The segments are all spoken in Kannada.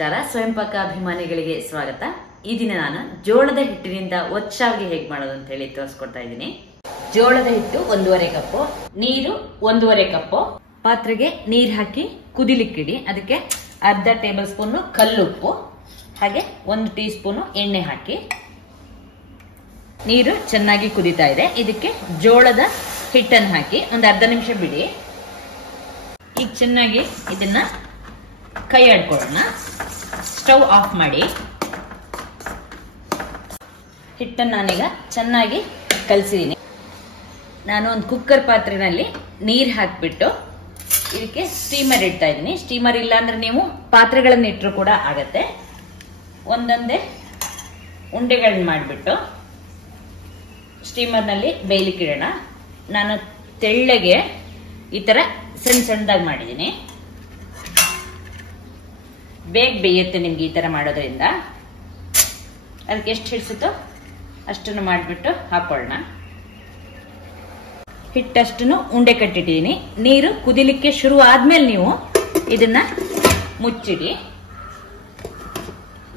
ನಮಸ್ಕಾರ. ಸ್ವಯಂಪಾಕ ಅಭಿಮಾನಿಗಳಿಗೆ ಸ್ವಾಗತ. ಈ ದಿನ ನಾನು ಜೋಳದ ಹಿಟ್ಟಿನಿಂದ ಒಚ್ಚಾವಿಗೆ ಹೇಗೆ ಮಾಡೋದು ಅಂತ ಹೇಳಿ ತೋರಿಸ್ಕೊಡ್ತಾ ಇದ್ದೀನಿ. ಜೋಳದ ಹಿಟ್ಟು 1.5 ಕಪ್ಪು, ನೀರು 1.5 ಕಪ್ಪು, ಪಾತ್ರೆಗೆ ನೀರು ಹಾಕಿ ಕುದಿಲಿಕ್ಕಿಡಿ. ಅದಕ್ಕೆ ಅರ್ಧ ಟೇಬಲ್ ಸ್ಪೂನ್ ಕಲ್ಲುಪ್ಪು, ಹಾಗೆ 1 ಟೀ ಸ್ಪೂನ್ ಎಣ್ಣೆ ಹಾಕಿ ನೀರು ಚೆನ್ನಾಗಿ ಕುದೀತಾ ಇದೆ. ಇದಕ್ಕೆ ಜೋಳದ ಹಿಟ್ಟನ್ನು ಹಾಕಿ ಒಂದು ಅರ್ಧ ನಿಮಿಷ ಬಿಡಿ. ಈಗ ಚೆನ್ನಾಗಿ ಇದನ್ನ ಕೈ ಆಡ್ಕೊಳ್ಳೋಣ. ಸ್ಟವ್ ಆಫ್ ಮಾಡಿ ಹಿಟ್ಟನ್ನು ನಾನೀಗ ಚೆನ್ನಾಗಿ ಕಲಸಿದ್ದೀನಿ. ನಾನು ಒಂದು ಕುಕ್ಕರ್ ಪಾತ್ರೆನಲ್ಲಿ ನೀರು ಹಾಕಿಬಿಟ್ಟು ಇದಕ್ಕೆ ಸ್ಟೀಮರ್ ಇಡ್ತಾ ಇದ್ದೀನಿ. ಸ್ಟೀಮರ್ ಇಲ್ಲ ಅಂದ್ರೆ ನೀವು ಪಾತ್ರೆಗಳನ್ನು ಇಟ್ಟರು ಕೂಡ ಆಗತ್ತೆ. ಒಂದೊಂದೇ ಉಂಡೆಗಳನ್ನ ಮಾಡಿಬಿಟ್ಟು ಸ್ಟೀಮರ್ನಲ್ಲಿ ಬೇಯಲಿಕ್ಕೆ ಇಡೋಣ. ನಾನು ತೆಳ್ಳಗೆ ಈ ತರ ಸಣ್ಣ ಸಣ್ಣದಾಗಿ ಮಾಡಿದ್ದೀನಿ. ಬೇಗ ಬೇಯುತ್ತೆ ನಿಮ್ಗೆ ಈ ತರ ಮಾಡೋದ್ರಿಂದ. ಅದಕ್ಕೆ ಎಷ್ಟು ಹಿಡಿಸುತ್ತೋ ಅಷ್ಟನ್ನು ಮಾಡಿಬಿಟ್ಟು ಹಾಕೊಳ್ಳೋಣ. ಹಿಟ್ಟಷ್ಟನ್ನು ಉಂಡೆ ಕಟ್ಟಿಟ್ಟಿದ್ದೀನಿ. ನೀರು ಕುದಿಲಿಕ್ಕೆ ಶುರು ಆದ್ಮೇಲೆ ನೀವು ಇದನ್ನ ಮುಚ್ಚಿಡಿ.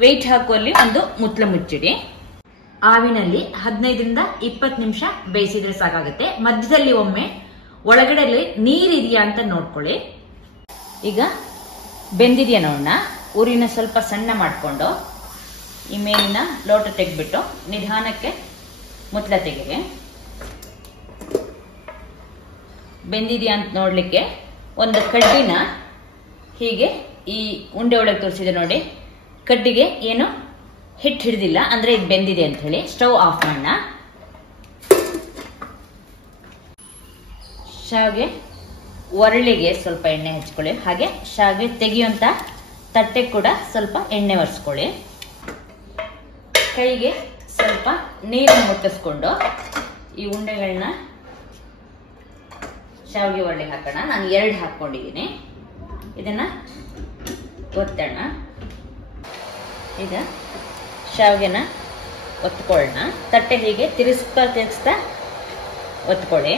ವೆಯ್ಟ್ ಹಾಕುವಲ್ಲಿ ಒಂದು ಮುಚ್ಚಳ ಮುಚ್ಚಿಡಿ. ಆವಿನಲ್ಲಿ 15ರಿಂದ 20 ನಿಮಿಷ ಬೇಯಿಸಿದ್ರೆ ಸಾಕಾಗುತ್ತೆ. ಮಧ್ಯದಲ್ಲಿ ಒಮ್ಮೆ ಒಳಗಡೆ ನೀರಿದೆಯಾ ಅಂತ ನೋಡ್ಕೊಳ್ಳಿ. ಈಗ ಬೆಂದಿದೆಯಾ ನೋಡೋಣ. ಉರಿನ ಸ್ವಲ್ಪ ಸಣ್ಣ ಮಾಡಿಕೊಂಡು ಈ ಮೇಲಿನ ಲೋಟ ತೆಗೆದ್ಬಿಟ್ಟು ನಿಧಾನಕ್ಕೆ ಮುಚ್ಚಳ ತೆಗೆರಿ. ಬೆಂದಿದೆಯಾ ಅಂತ ನೋಡ್ಲಿಕ್ಕೆ ಒಂದು ಕಡ್ಡಿನ ಹೀಗೆ ಈ ಉಂಡೆ ಒಳಗೆ ತೋರಿಸಿದೆ ನೋಡಿ. ಕಡ್ಡಿಗೆ ಏನು ಹಿಟ್ಟು ಹಿಡಿದಿಲ್ಲ ಅಂದ್ರೆ ಇದು ಬೆಂದಿದೆ ಅಂತ ಹೇಳಿ. ಸ್ಟವ್ ಆಫ್ ಮಾಡೋಣ. ಶಾವಿಗೆ ಒರಳಿಗೆ ಸ್ವಲ್ಪ ಎಣ್ಣೆ ಹಚ್ಕೊಳ್ಳಿ. ಹಾಗೆ ಶಾವಿಗೆ ತೆಗೆಯುವಂತ ತಟ್ಟೆ ಕೂಡ ಸ್ವಲ್ಪ ಎಣ್ಣೆ ಒರೆಸ್ಕೊಳ್ಳಿ. ಕೈಗೆ ಸ್ವಲ್ಪ ನೀರನ್ನು ಮುಟ್ಟಿಸ್ಕೊಂಡು ಈ ಉಂಡೆಗಳನ್ನ ಶಾವಿಗೆ ಒರಳಿಗೆ ಹಾಕೋಣ. ನಾನು 2 ಹಾಕೊಂಡಿದ್ದೀನಿ. ಇದನ್ನ ಒತ್ತೋಣ. ಈಗ ಶಾವಿಗೆನ ಒತ್ಕೊಳ್ಳೋಣ. ತಟ್ಟೆ ಹೀಗೆ ತಿರುಗಿಸ್ತಾ ಒತ್ಕೊಳ್ಳಿ.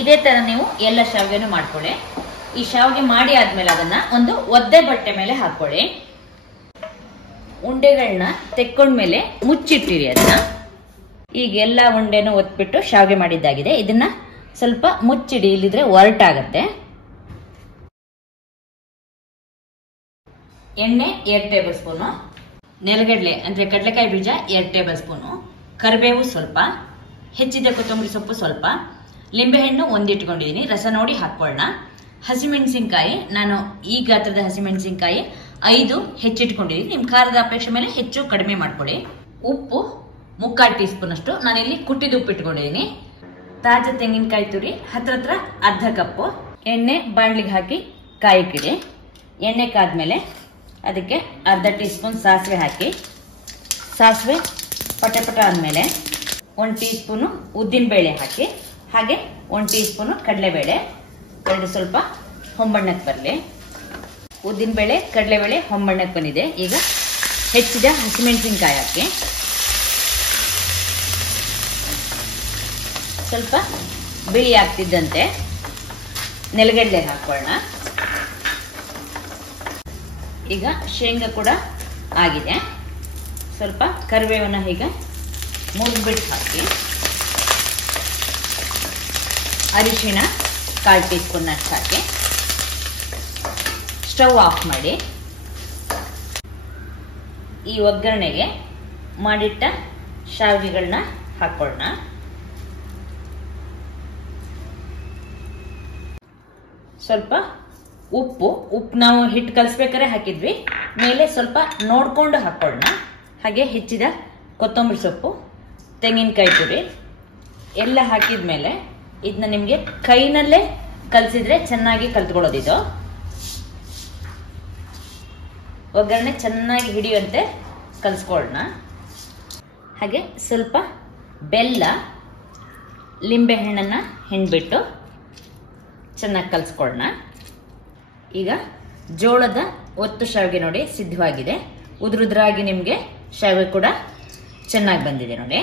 ಇದೇ ತರ ನೀವು ಎಲ್ಲ ಶಾವಿಗೆನೂ ಮಾಡ್ಕೊಳ್ಳಿ. ಈ ಶಾವಿಗೆ ಮಾಡಿ ಆದ್ಮೇಲೆ ಅದನ್ನ ಒಂದು ಒದ್ದೆ ಬಟ್ಟೆ ಮೇಲೆ ಹಾಕೊಳ್ಳಿ. ಉಂಡೆಗಳನ್ನ ತೆಕ್ಕೊಂಡ್ಮೇಲೆ ಮುಚ್ಚಿಟ್ಟಿರಿ ಅದನ್ನ. ಈಗ ಎಲ್ಲ ಉಂಡೆನೂ ಒತ್ಬಿಟ್ಟು ಶಾವಿಗೆ ಮಾಡಿದ್ದಾಗಿದೆ. ಇದನ್ನ ಸ್ವಲ್ಪ ಮುಚ್ಚಿಡಿ, ಇಲ್ಲಿದ್ರೆ ಒರಟಾಗತ್ತೆ. ಎಣ್ಣೆ 2 ಟೇಬಲ್ ಸ್ಪೂನು, ನೆಲಗಡಲೆ ಅಂದ್ರೆ ಕಡಲೆಕಾಯಿ ಬೀಜ 2 ಟೇಬಲ್ ಸ್ಪೂನು, ಕರಿಬೇವು ಸ್ವಲ್ಪ, ಹೆಚ್ಚಿದ ಕೊತ್ತಂಬರಿ ಸೊಪ್ಪು ಸ್ವಲ್ಪ, ಲಿಂಬೆಹಣ್ಣು 1 ಇಟ್ಕೊಂಡಿದ್ದೀನಿ. ರಸ ನೋಡಿ ಹಾಕೊಳ್ಳೋಣ. ಹಸಿಮೆಣಸಿನಕಾಯಿ ನಾನು ಈ ಗಾತ್ರದ ಹಸಿಮೆಣಸಿನಕಾಯಿ 5 ಹೆಚ್ಚಿಟ್ಕೊಂಡಿದ್ದೀನಿ. ನಿಮ್ ಖಾರದ ಅಪೇಕ್ಷೆ ಮೇಲೆ ಹೆಚ್ಚು ಕಡಿಮೆ ಮಾಡ್ಕೊಳ್ಳಿ. ಉಪ್ಪು 3/4 ಟೀ ಸ್ಪೂನ್ ಅಷ್ಟು ನಾನಿಲ್ಲಿ ಕುಟ್ಟಿದ ಉಪ್ಪು ಇಟ್ಕೊಂಡಿದ್ದೀನಿ. ತಾಜಾ ತೆಂಗಿನಕಾಯಿ ತುರಿ ಹತ್ರ ಅರ್ಧ ಕಪ್ಪು. ಎಣ್ಣೆ ಬಾಣ್ಲಿಗೆ ಹಾಕಿ ಕಾಯಿಕಿಡಿ. ಎಣ್ಣೆ ಕಾದ್ಮೇಲೆ ಅದಕ್ಕೆ ಅರ್ಧ ಟೀ ಸ್ಪೂನ್ ಸಾಸಿವೆ ಹಾಕಿ. ಸಾಸಿವೆ ಪಟ ಆದ್ಮೇಲೆ 1 ಟೀ ಸ್ಪೂನು ಉದ್ದಿನ ಬೇಳೆ ಹಾಕಿ. ಹಾಗೆ 1 ಟೀ ಸ್ಪೂನು ಕಡಲೆಬೇಳೆ. ಎರಡು ಸ್ವಲ್ಪ ಹೊಂಬಣ್ಣಕ್ಕೆ ಬರಲಿ. ಉದ್ದಿನ ಬೇಳೆ ಕಡಲೆಬೇಳೆ ಹೊಂಬಣ್ಣಕ್ಕೆ ಬಂದಿದೆ. ಈಗ ಹೆಚ್ಚಿದ ಹಸಿಮೆಣಸಿನಕಾಯಿ ಹಾಕಿ. ಸ್ವಲ್ಪ ಬಿಳಿ ಆಗ್ತಿದ್ದಂತೆ ನೆಲಗಡಲೆ ಹಾಕೊಳ್ಳೋಣ. ಈಗ ಶೇಂಗಾ ಕೂಡ ಆಗಿದೆ. ಸ್ವಲ್ಪ ಕರಿಬೇವನ್ನ ಹೀಗೆ ಮುರಿದ್ಬಿಟ್ಟು ಹಾಕಿ. ಅರಿಶಿಣ 1/4 ಟೀ ಸ್ಪೂನ್ ಅಷ್ಟು ಹಾಕಿ. ಸ್ಟವ್ ಆಫ್ ಮಾಡಿ ಈ ಒಗ್ಗರಣೆಗೆ ಮಾಡಿಟ್ಟ ಶಾವಿಗೆಗಳನ್ನ ಹಾಕೊಳ್ಳೋಣ. ಸ್ವಲ್ಪ ಉಪ್ಪು ನಾವು ಹಿಟ್ಟು ಕಲಸ್ಬೇಕಾದ್ರೆ ಹಾಕಿದ್ವಿ. ಮೇಲೆ ಸ್ವಲ್ಪ ನೋಡ್ಕೊಂಡು ಹಾಕೊಳ್ಳೋಣ. ಹಾಗೆ ಹೆಚ್ಚಿದ ಕೊತ್ತಂಬರಿ ಸೊಪ್ಪು, ತೆಂಗಿನಕಾಯಿ ತುರಿ ಎಲ್ಲ ಹಾಕಿದ್ಮೇಲೆ ಇದನ್ನ ನಿಮ್ಗೆ ಕೈನಲ್ಲೇ ಕಲಸಿದ್ರೆ ಚೆನ್ನಾಗಿ ಕಲ್ತ್ಕೊಳ್ಳೋದಿದು. ಒಗ್ಗರಣೆ ಚೆನ್ನಾಗಿ ಹಿಡಿಯುವಂತೆ ಕಲಸ್ಕೊಳ್ಳೋಣ. ಹಾಗೆ ಸ್ವಲ್ಪ ಬೆಲ್ಲ, ಲಿಂಬೆ ಹಣ್ಣನ್ನ ಹಿಂಡ್ಬಿಟ್ಟು ಚೆನ್ನಾಗಿ ಕಲಸ್ಕೊಳ್ಳೋಣ. ಈಗ ಜೋಳದ ಒತ್ತು ಶಾವಿಗೆ ನೋಡಿ ಸಿದ್ಧವಾಗಿದೆ. ಉದುರುದ್ರಾಗಿ ನಿಮ್ಗೆ ಶಾವಿಗೆ ಕೂಡ ಚೆನ್ನಾಗಿ ಬಂದಿದೆ ನೋಡಿ.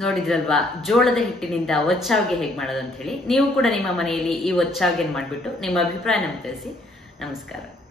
ನೋಡಿದ್ರಲ್ವಾ ಜೋಳದ ಹಿಟ್ಟಿನಿಂದ ಒಚ್ಚಾವ್ಗೆ ಹೇಗೆ ಮಾಡೋದು ಅಂತ ಹೇಳಿ. ನೀವು ಕೂಡ ನಿಮ್ಮ ಮನೆಯಲ್ಲಿ ಈ ಒಚ್ಚಾವ್ಗೆನ್ ಮಾಡಿಬಿಟ್ಟು ನಿಮ್ಮ ಅಭಿಪ್ರಾಯ ನಮ್ಗೆ ತಿಳಿಸಿ. ನಮಸ್ಕಾರ.